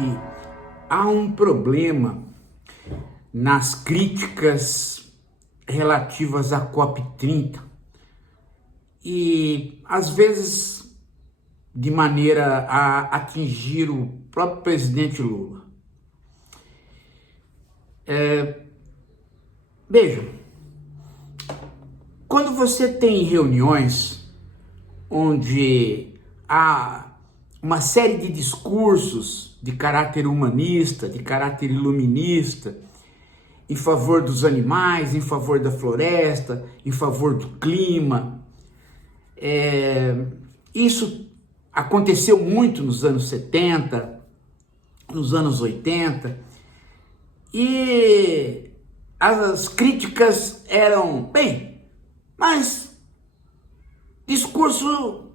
que há um problema nas críticas relativas à COP30 e, às vezes, de maneira a atingir o próprio presidente Lula. Vejam, quando você tem reuniões onde há uma série de discursos de caráter humanista, de caráter iluminista, em favor dos animais, em favor da floresta, em favor do clima, isso aconteceu muito nos anos 70, nos anos 80, e as críticas eram, bem, mas discurso,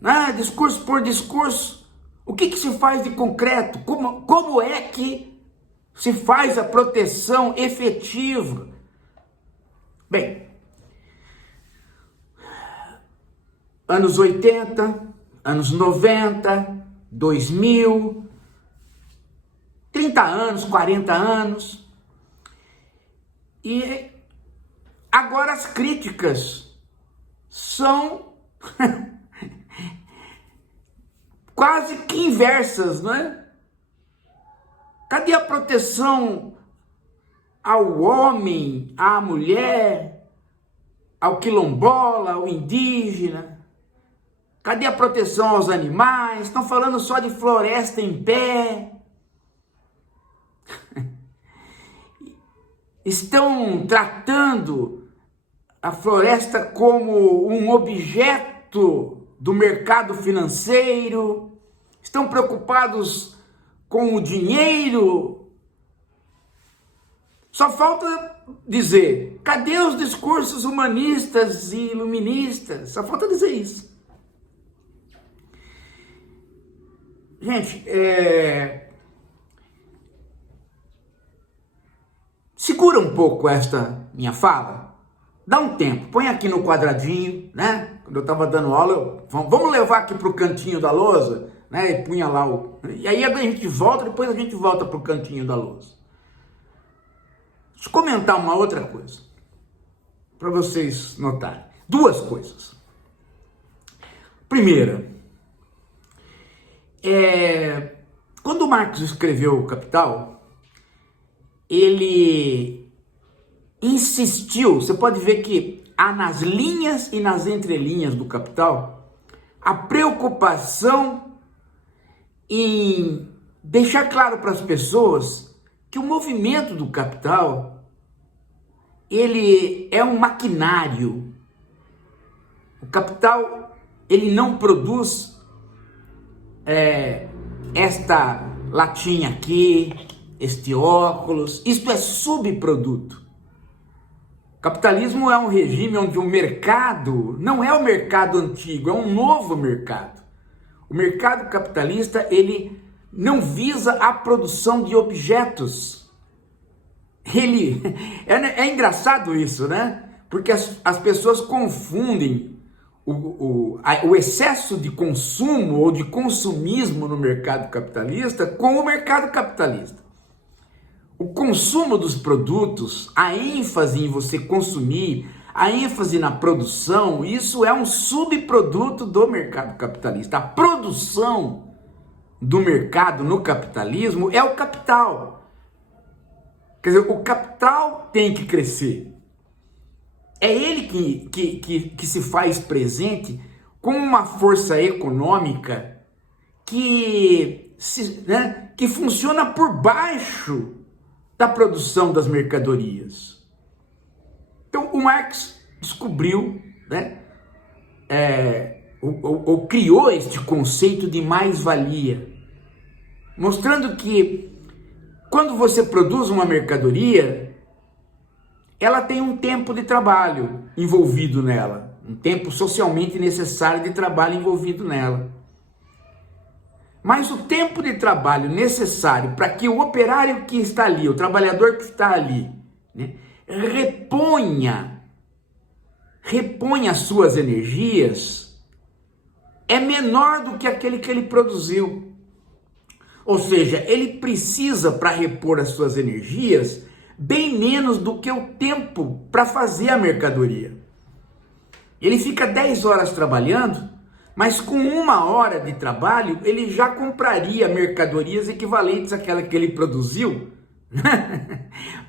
né, discurso por discurso, o que se faz de concreto? Como é que se faz a proteção efetiva? Bem, anos 80, anos 90, 2000, 30 anos, 40 anos, e agora as críticas são quase que inversas, não é? Cadê a proteção ao homem, à mulher, ao quilombola, ao indígena? Cadê a proteção aos animais? Estão falando só de floresta em pé. Estão tratando a floresta como um objeto do mercado financeiro. Estão preocupados com o dinheiro. Só falta dizer, cadê os discursos humanistas e iluministas? Só falta dizer isso. Gente, segura um pouco esta minha fala, dá um tempo, põe aqui no quadradinho, né? Quando eu estava dando aula, vamos levar aqui para o cantinho da lousa, né? E punha lá e aí a gente volta, depois a gente volta para o cantinho da lousa. Deixa eu comentar uma outra coisa, para vocês notarem. Duas coisas. Primeira, quando Marx escreveu o Capital, ele insistiu, você pode ver que há nas linhas e nas entrelinhas do Capital a preocupação em deixar claro para as pessoas que o movimento do capital, ele é um maquinário. O capital, ele não produz esta latinha aqui, este óculos, isto é subproduto. O capitalismo é um regime onde o mercado não é o mercado antigo, é um novo mercado. O mercado capitalista, ele não visa a produção de objetos. É engraçado isso, né? Porque as pessoas confundem o excesso de consumo ou de consumismo no mercado capitalista com o mercado capitalista. O consumo dos produtos, a ênfase em você consumir, a ênfase na produção, isso é um subproduto do mercado capitalista. A produção do mercado no capitalismo é o capital. Quer dizer, o capital tem que crescer. É ele que se faz presente com uma força econômica que funciona por baixo da produção das mercadorias. Então, o Marx descobriu, ou criou este conceito de mais-valia, mostrando que quando você produz uma mercadoria, ela tem um tempo de trabalho envolvido nela, um tempo socialmente necessário de trabalho envolvido nela. Mas o tempo de trabalho necessário para que o operário que está ali, o trabalhador que está ali, reponha as suas energias, é menor do que aquele que ele produziu. Ou seja, ele precisa, para repor as suas energias, bem menos do que o tempo para fazer a mercadoria. Ele fica 10 horas trabalhando, mas com 1 hora de trabalho, ele já compraria mercadorias equivalentes àquela que ele produziu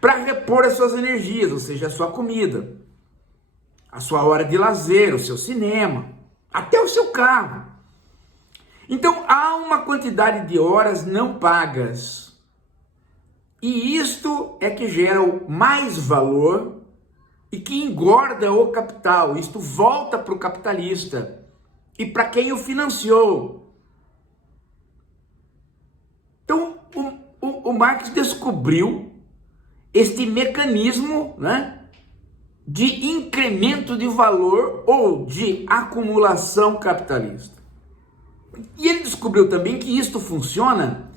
para repor as suas energias, ou seja, a sua comida, a sua hora de lazer, o seu cinema, até o seu carro. Então, há uma quantidade de horas não pagas. E isto é que gera o mais valor e que engorda o capital. Isto volta para o capitalista e para quem o financiou. Então, o Marx descobriu este mecanismo, né, de incremento de valor ou de acumulação capitalista. E ele descobriu também que isto funciona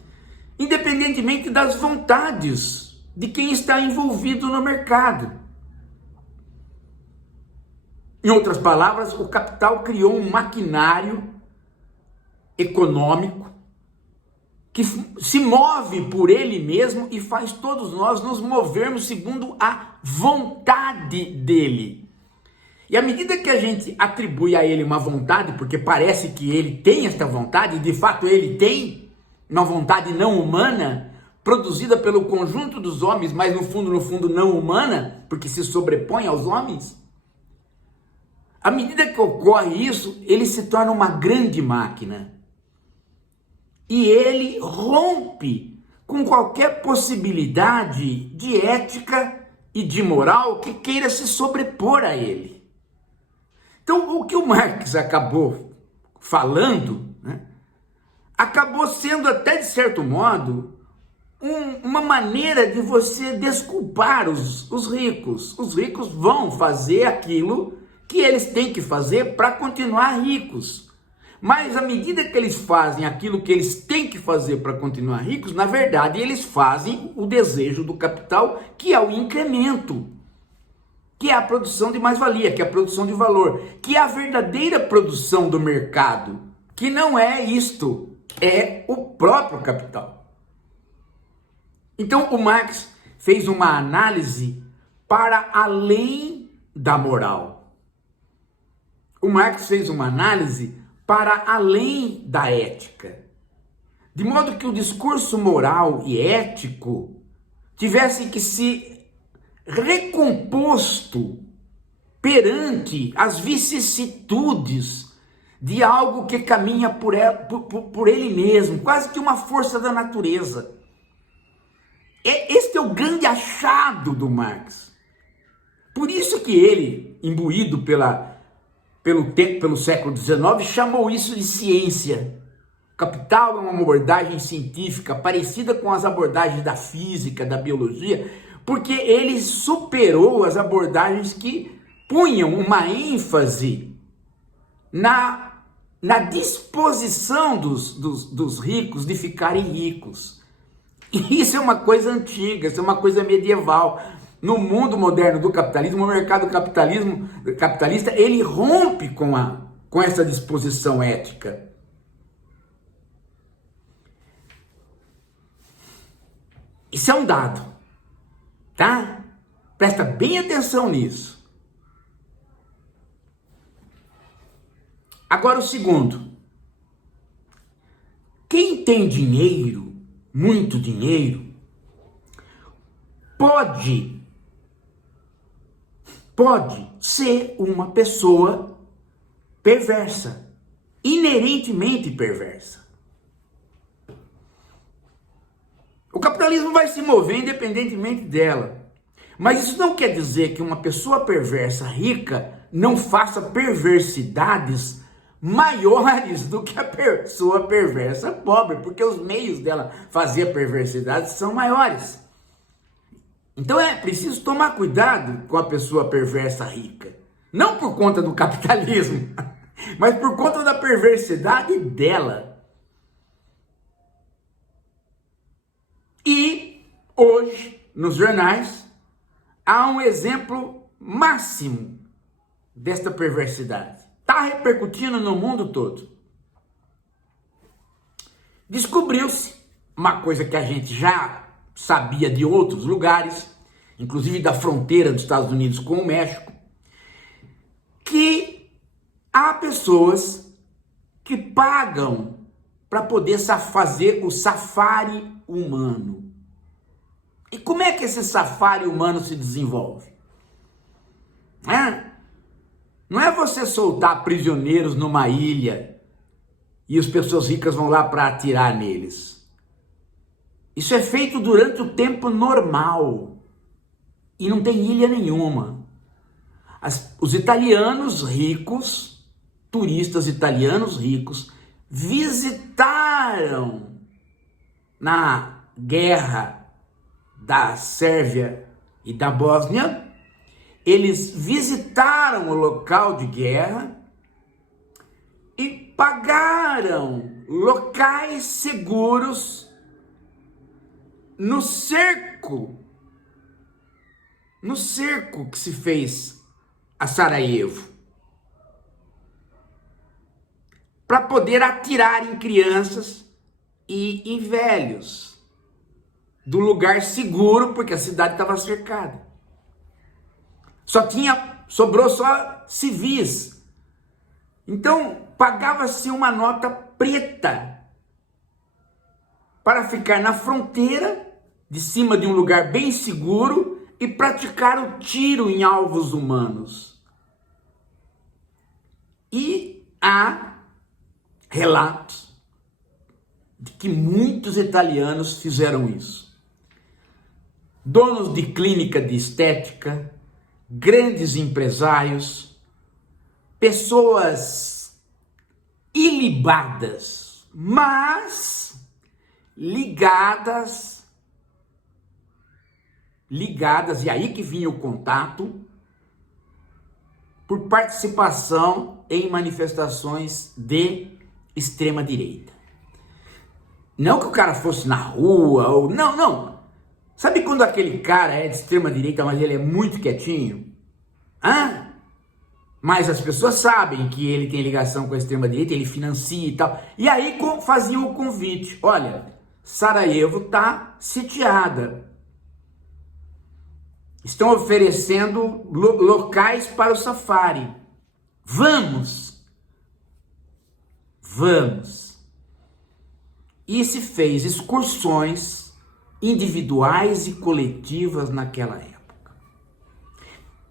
independentemente das vontades de quem está envolvido no mercado. Em outras palavras, o capital criou um maquinário econômico que se move por ele mesmo e faz todos nós nos movermos segundo a vontade dele. E à medida que a gente atribui a ele uma vontade, porque parece que ele tem esta vontade, e de fato ele tem uma vontade não humana, produzida pelo conjunto dos homens, mas no fundo não humana, porque se sobrepõe aos homens. À medida que ocorre isso, ele se torna uma grande máquina. E ele rompe com qualquer possibilidade de ética e de moral que queira se sobrepor a ele. Então, o que o Marx acabou falando, né, acabou sendo até de certo modo uma maneira de você desculpar os ricos. Os ricos vão fazer aquilo que eles têm que fazer para continuar ricos. Mas à medida que eles fazem aquilo que eles têm que fazer para continuar ricos, na verdade eles fazem o desejo do capital, que é o incremento, que é a produção de mais-valia, que é a produção de valor, que é a verdadeira produção do mercado, que não é isto, é o próprio capital. Então o Marx fez uma análise para além da moral. O Marx fez uma análise para além da ética, de modo que o discurso moral e ético tivesse que se recomposto perante as vicissitudes de algo que caminha por ele mesmo, quase que uma força da natureza. Este é o grande achado do Marx. Por isso que ele, imbuído pelo século XIX, chamou isso de ciência. Capital é uma abordagem científica parecida com as abordagens da física, da biologia, porque ele superou as abordagens que punham uma ênfase na disposição dos ricos de ficarem ricos. E isso é uma coisa antiga, isso é uma coisa medieval. No mundo moderno do capitalismo, o mercado capitalista, ele rompe com essa disposição ética. Isso é um dado, tá? Presta bem atenção nisso. Agora o segundo. Quem tem dinheiro, muito dinheiro, pode ser uma pessoa perversa, inerentemente perversa. O capitalismo vai se mover independentemente dela. Mas isso não quer dizer que uma pessoa perversa rica não faça perversidades maiores do que a pessoa perversa pobre, porque os meios dela fazer perversidades são maiores. Então é preciso tomar cuidado com a pessoa perversa rica. Não por conta do capitalismo, mas por conta da perversidade dela. E hoje, nos jornais, há um exemplo máximo desta perversidade. Está repercutindo no mundo todo. Descobriu-se uma coisa que a gente já sabia de outros lugares, inclusive da fronteira dos Estados Unidos com o México, que há pessoas que pagam para poder fazer o safari humano. E como é que esse safari humano se desenvolve? Não é você soltar prisioneiros numa ilha e as pessoas ricas vão lá para atirar neles. Isso é feito durante o tempo normal e não tem ilha nenhuma. Os italianos ricos, turistas italianos ricos, visitaram na guerra da Sérvia e da Bósnia, eles visitaram o local de guerra e pagaram locais seguros no cerco que se fez a Sarajevo, para poder atirar em crianças e em velhos do lugar seguro, porque a cidade estava cercada. Sobrou só civis. Então pagava-se uma nota preta para ficar na fronteira, de cima de um lugar bem seguro, e praticar o tiro em alvos humanos. E há relatos de que muitos italianos fizeram isso. Donos de clínica de estética, grandes empresários, pessoas ilibadas, mas ligadas, e aí que vinha o contato, por participação em manifestações de extrema-direita. Não que o cara fosse na rua, ou não. Sabe quando aquele cara é de extrema-direita, mas ele é muito quietinho? Mas as pessoas sabem que ele tem ligação com a extrema-direita, ele financia e tal. E aí faziam o convite: olha, Sarajevo está sitiada. Estão oferecendo locais para o safari. Vamos! E se fez excursões individuais e coletivas naquela época.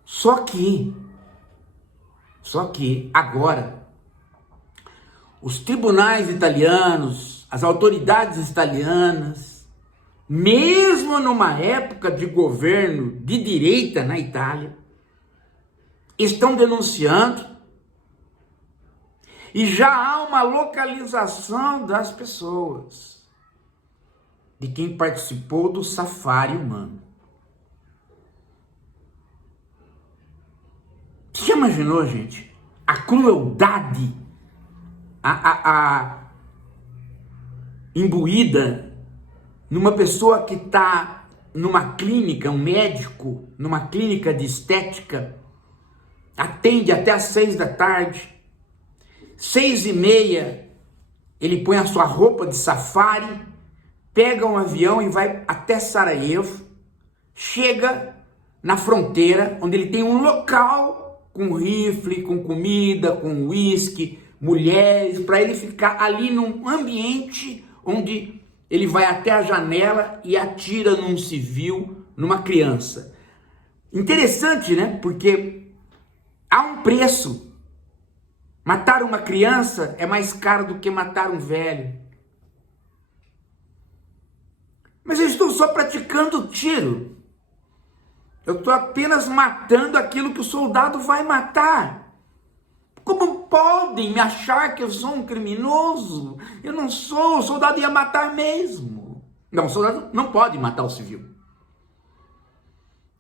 Só que agora os tribunais italianos, as autoridades italianas, mesmo numa época de governo de direita na Itália, estão denunciando, e já há uma localização das pessoas, de quem participou do safari humano. Você já imaginou, gente, a crueldade, a imbuída numa pessoa que está numa clínica, um médico, numa clínica de estética, atende até às 6 da tarde, 6h30, ele põe a sua roupa de safari, pega um avião e vai até Sarajevo, chega na fronteira, onde ele tem um local com rifle, com comida, com uísque, mulheres, para ele ficar ali num ambiente onde ele vai até a janela e atira num civil, numa criança. Interessante, né? Porque há um preço. Matar uma criança é mais caro do que matar um velho. Mas eu estou só praticando tiro. Eu estou apenas matando aquilo que o soldado vai matar. Como podem me achar que eu sou um criminoso? Eu não sou, o soldado ia matar mesmo. Não, o soldado não pode matar o civil.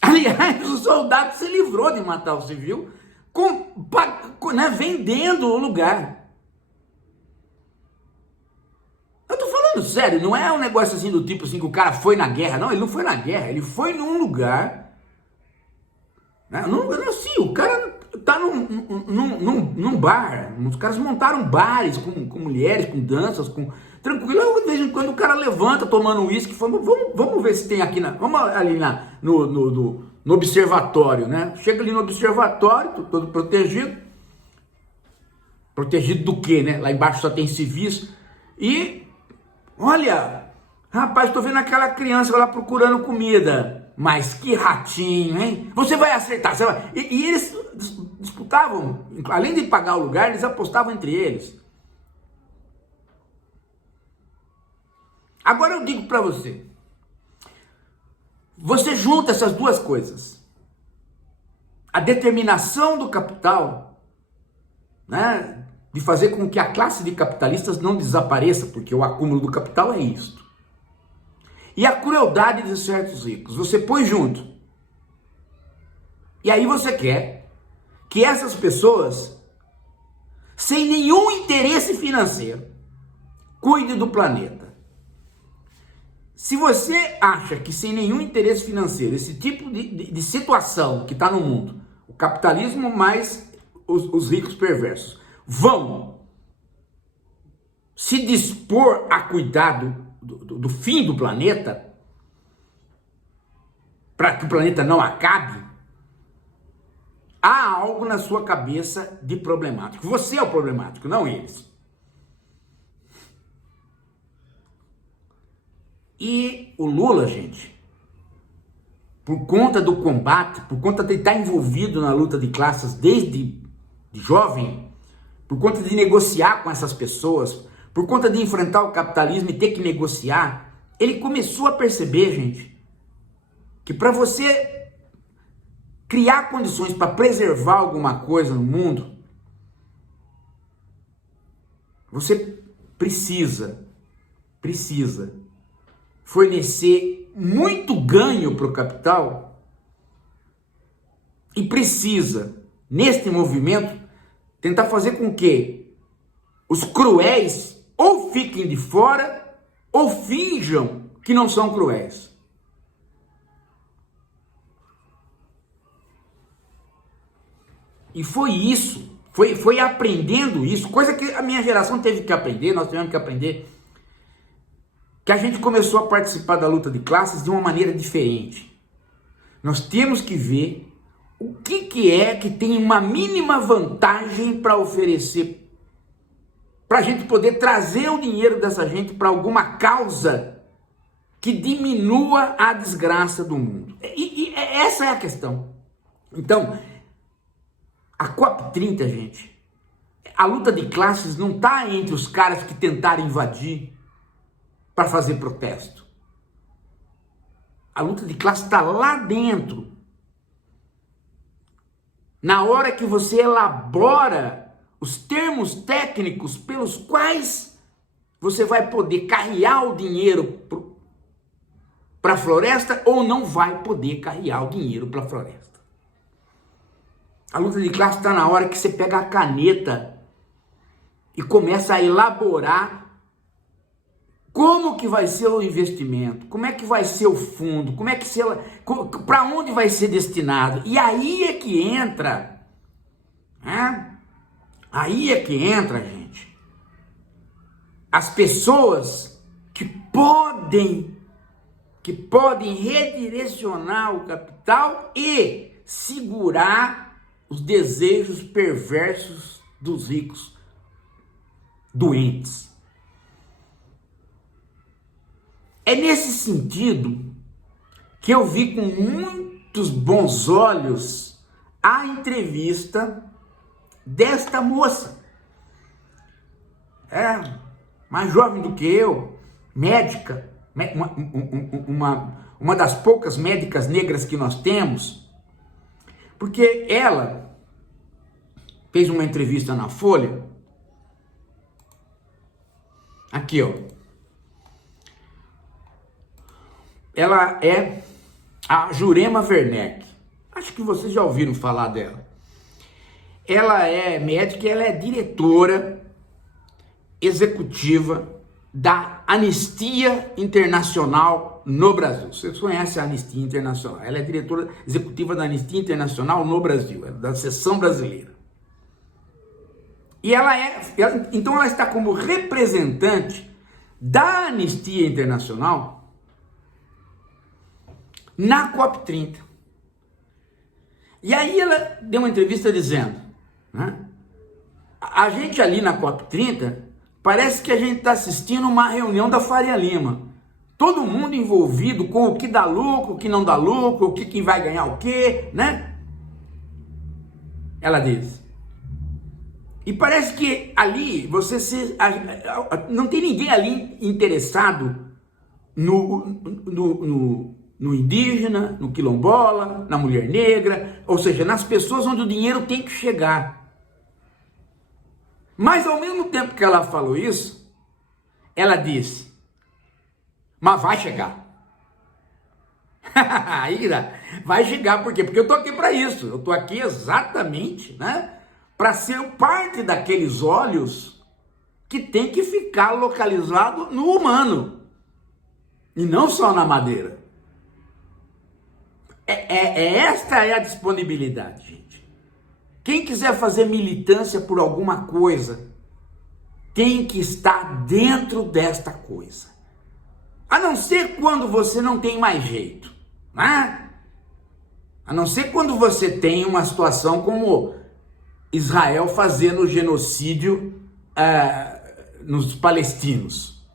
Aliás, o soldado se livrou de matar o civil vendendo o lugar. Eu tô falando sério, não é um negócio assim do tipo assim que o cara foi na guerra. Não, ele não foi na guerra, ele foi num lugar. Assim, o cara tá num bar, os caras montaram bares com mulheres, com danças, com tranquilo. De vez em quando o cara levanta tomando uísque, vamos ver se tem aqui, vamos ali no observatório, né? Chega ali no observatório, todo protegido. Protegido do quê, né? Lá embaixo só tem civis. E, olha, rapaz, tô vendo aquela criança lá procurando comida. Mas que ratinho, hein? Você vai acertar. Você vai... E eles disputavam, além de pagar o lugar, eles apostavam entre eles. Agora eu digo para você, você junta essas duas coisas, a determinação do capital, né, de fazer com que a classe de capitalistas não desapareça, porque o acúmulo do capital é isto, e a crueldade de certos ricos, você põe junto, e aí você quer que essas pessoas, sem nenhum interesse financeiro, cuidem do planeta. Se você acha que sem nenhum interesse financeiro, esse tipo de situação que está no mundo, o capitalismo mais os ricos perversos, vão se dispor a cuidar do fim do planeta, para que o planeta não acabe, há algo na sua cabeça de problemático. Você é o problemático, não eles. E o Lula, gente, por conta do combate, por conta de estar envolvido na luta de classes desde jovem, por conta de negociar com essas pessoas, por conta de enfrentar o capitalismo e ter que negociar, ele começou a perceber, gente, que para você criar condições para preservar alguma coisa no mundo, você precisa fornecer muito ganho para o capital e precisa, neste movimento, tentar fazer com que os cruéis ou fiquem de fora ou finjam que não são cruéis. E foi isso, foi aprendendo isso, coisa que a minha geração teve que aprender, nós tivemos que aprender, que a gente começou a participar da luta de classes de uma maneira diferente. Nós temos que ver o que é que tem uma mínima vantagem para oferecer, para a gente poder trazer o dinheiro dessa gente para alguma causa que diminua a desgraça do mundo. E essa é a questão. Então, a COP30, gente, a luta de classes não está entre os caras que tentaram invadir para fazer protesto. A luta de classe está lá dentro. Na hora que você elabora os termos técnicos pelos quais você vai poder carrear o dinheiro para a floresta ou não vai poder carrear o dinheiro para a floresta. A luta de classe está na hora que você pega a caneta e começa a elaborar como que vai ser o investimento, como é que vai ser o fundo, para onde vai ser destinado. E aí é que entra, né? Aí é que entra, gente, as pessoas que podem redirecionar o capital e segurar os desejos perversos dos ricos doentes. É nesse sentido que eu vi com muitos bons olhos a entrevista desta moça. Mais jovem do que eu, médica, uma das poucas médicas negras que nós temos, porque ela fez uma entrevista na Folha, aqui ó, ela é a Jurema Werneck, acho que vocês já ouviram falar dela. Ela é médica e ela é diretora executiva da Anistia Internacional no Brasil. Você conhece a Anistia Internacional. Ela é diretora executiva da Anistia Internacional no Brasil, da seção brasileira. E então ela está como representante da Anistia Internacional na COP30. E aí ela deu uma entrevista dizendo, né, a gente ali na COP30 parece que a gente está assistindo uma reunião da Faria Lima. Todo mundo envolvido com o que dá lucro, o que não dá lucro, quem vai ganhar o quê, né? Ela diz. E parece que ali não tem ninguém ali interessado no indígena, no quilombola, na mulher negra, ou seja, nas pessoas onde o dinheiro tem que chegar. Mas ao mesmo tempo que ela falou isso, ela disse, mas vai chegar. Aí vai chegar, por quê? Porque eu estou aqui para isso, eu estou aqui exatamente, né, para ser parte daqueles olhos que tem que ficar localizado no humano, e não só na madeira. Esta é a disponibilidade, gente. Quem quiser fazer militância por alguma coisa, tem que estar dentro desta coisa. A não ser quando você não tem mais jeito, né? A não ser quando você tem uma situação como Israel fazendo genocídio nos palestinos.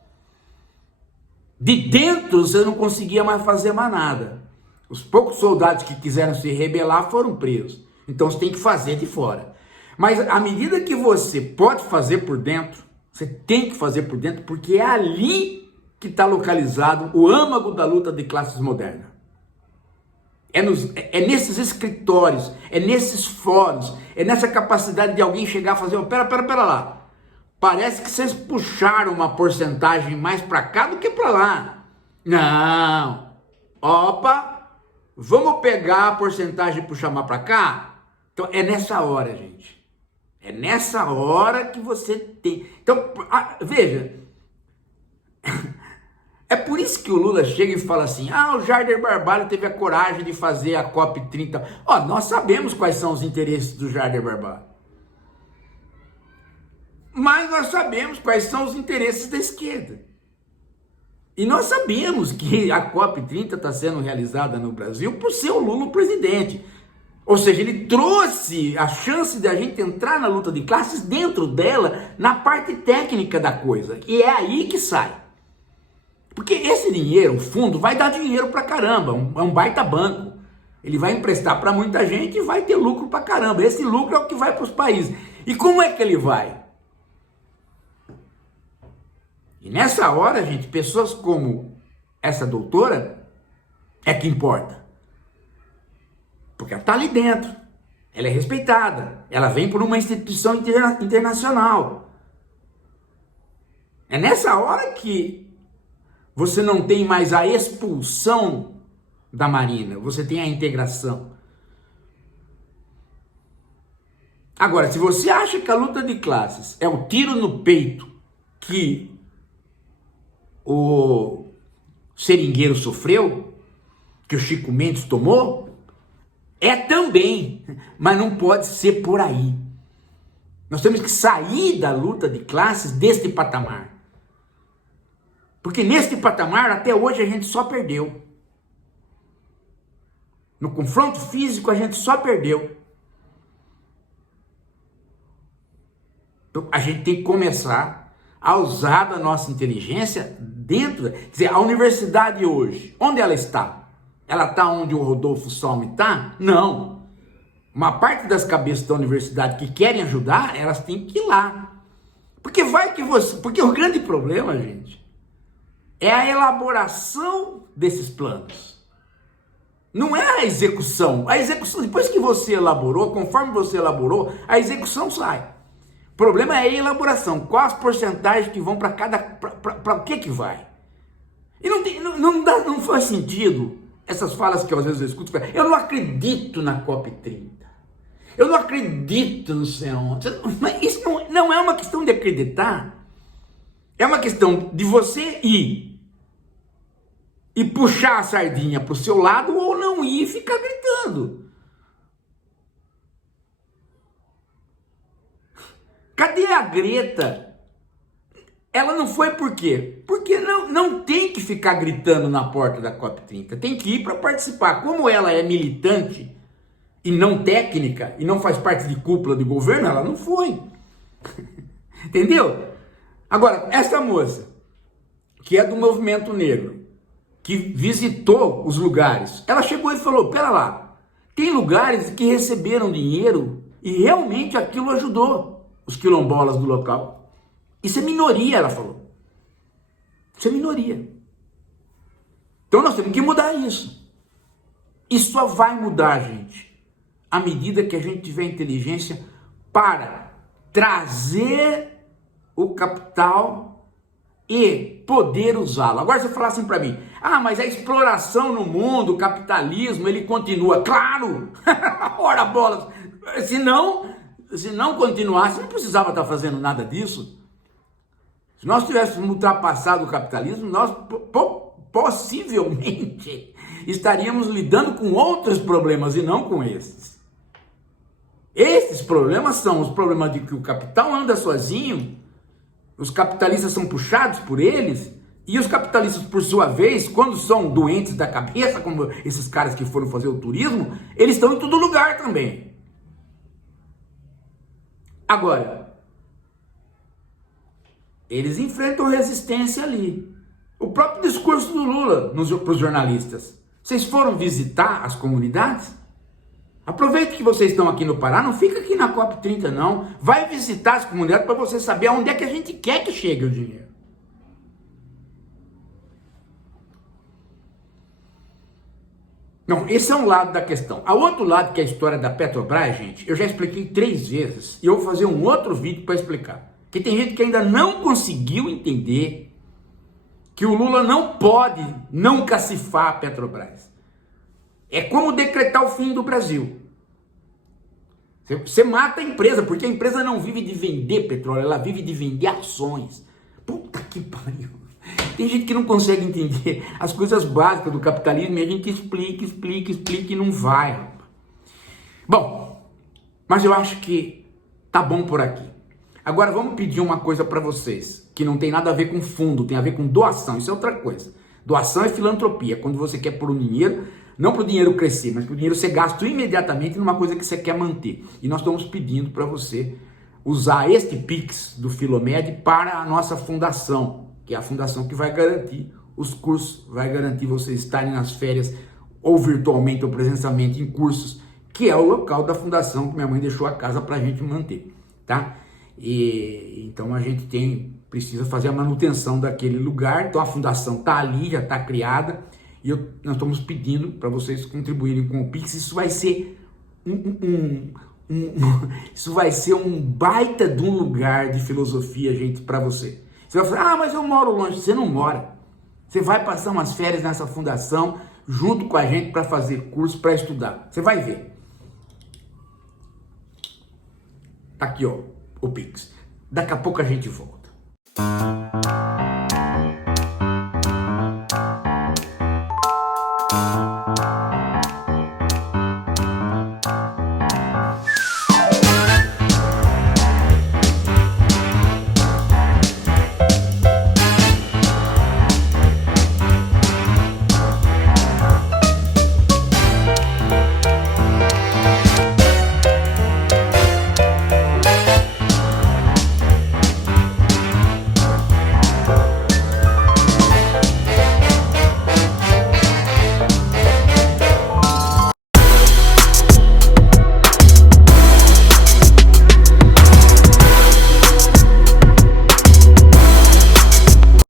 De dentro você não conseguia mais fazer mais nada. Os poucos soldados que quiseram se rebelar foram presos. Então você tem que fazer de fora. Mas à medida que você pode fazer por dentro, você tem que fazer por dentro, porque é ali que está localizado o âmago da luta de classes moderna. É nesses escritórios, é nesses fóruns, é nessa capacidade de alguém chegar e fazer, pera lá. Parece que vocês puxaram uma porcentagem mais para cá do que para lá. Não. Opa, vamos pegar a porcentagem e puxar mais para cá? Então é nessa hora, gente. É nessa hora que você tem. Então, veja. É por isso que o Lula chega e fala assim, o Jarder Barbalho teve a coragem de fazer a COP30. Nós sabemos quais são os interesses do Jarder Barbalho. Mas nós sabemos quais são os interesses da esquerda. E nós sabemos que a COP30 está sendo realizada no Brasil por ser o Lula o presidente. Ou seja, ele trouxe a chance de a gente entrar na luta de classes dentro dela, na parte técnica da coisa. E é aí que sai. Porque esse dinheiro, o fundo, vai dar dinheiro pra caramba, é um baita banco. Ele vai emprestar para muita gente e vai ter lucro pra caramba. Esse lucro é o que vai para os países. E como é que ele vai? E nessa hora, gente, pessoas como essa doutora é que importa. Porque ela está ali dentro, ela é respeitada, ela vem por uma instituição internacional. É nessa hora que você não tem mais a expulsão da Marina, você tem a integração. Agora, se você acha que a luta de classes é o tiro no peito que o seringueiro sofreu, que o Chico Mendes tomou, é também, mas não pode ser por aí. Nós temos que sair da luta de classes deste patamar. Porque neste patamar, até hoje, a gente só perdeu. No confronto físico, a gente só perdeu. Então, a gente tem que começar a usar da nossa inteligência dentro. Quer dizer, a universidade hoje, onde ela está? Ela está onde o Rodolfo Salme está? Não. Uma parte das cabeças da universidade que querem ajudar, elas têm que ir lá. Porque porque o grande problema, gente, é a elaboração desses planos. Não é a execução. A execução, depois que você elaborou, conforme você elaborou, a execução sai. O problema é a elaboração. Quais as porcentagens que vão para cada... Para o que vai? E não faz sentido essas falas que às vezes eu escuto. Eu não acredito na COP30. Eu não acredito no sei onde. Isso não é uma questão de acreditar. É uma questão de você ir e puxar a sardinha para o seu lado ou não ir e ficar gritando. Cadê a Greta? Ela não foi por quê? Porque não tem que ficar gritando na porta da COP30, tem que ir para participar. Como ela é militante e não técnica, e não faz parte de cúpula de governo, ela não foi. Entendeu? Agora, essa moça, que é do movimento negro, que visitou os lugares, ela chegou e falou, pera lá, tem lugares que receberam dinheiro e realmente aquilo ajudou os quilombolas do local. Isso é minoria, ela falou. Isso é minoria. Então nós temos que mudar isso. E só vai mudar, gente, à medida que a gente tiver inteligência para trazer o capital e poder usá-lo. Agora você fala assim para mim, mas a exploração no mundo, o capitalismo, ele continua. Claro! Ora bolas! Se não continuasse, não precisava estar fazendo nada disso. Se nós tivéssemos ultrapassado o capitalismo, nós possivelmente estaríamos lidando com outros problemas e não com esses. Esses problemas são os problemas de que o capital anda sozinho, os capitalistas são puxados por eles, e os capitalistas, por sua vez, quando são doentes da cabeça, como esses caras que foram fazer o turismo, eles estão em todo lugar também. Agora, eles enfrentam resistência ali. O próprio discurso do Lula para os jornalistas. Vocês foram visitar as comunidades? Aproveite que vocês estão aqui no Pará, não fica aqui na COP30 não. Vai visitar as comunidades para você saber aonde é que a gente quer que chegue o dinheiro. Não, esse é um lado da questão. A outro lado, que é a história da Petrobras, gente, eu já expliquei 3 vezes e eu vou fazer um outro vídeo para explicar. Que tem gente que ainda não conseguiu entender que o Lula não pode não cacifar a Petrobras. É como decretar o fim do Brasil. Você mata a empresa, porque a empresa não vive de vender petróleo, ela vive de vender ações. Puta que pariu. Tem gente que não consegue entender as coisas básicas do capitalismo e a gente explica e não vai, rapaz. Bom, mas eu acho que tá bom por aqui. Agora vamos pedir uma coisa para vocês, que não tem nada a ver com fundo, tem a ver com doação, isso é outra coisa. Doação é filantropia, quando você quer pôr um dinheiro, não para o dinheiro crescer, mas para o dinheiro ser gasto imediatamente numa coisa que você quer manter. E nós estamos pedindo para você usar este Pix do Filomed para a nossa fundação, que é a fundação que vai garantir os cursos, vai garantir vocês estarem nas férias, ou virtualmente ou presencialmente em cursos, que é o local da fundação que minha mãe deixou a casa para a gente manter, tá? E então a gente precisa fazer a manutenção daquele lugar. Então a fundação está ali, já está criada, e nós estamos pedindo para vocês contribuírem com o Pix. Isso vai ser isso vai ser um baita de um lugar de filosofia, gente, para você. Você vai falar, mas eu moro longe. Você não mora. Você vai passar umas férias nessa fundação junto com a gente para fazer curso, para estudar. Você vai ver. Tá aqui, ó, o Pix. Daqui a pouco a gente volta.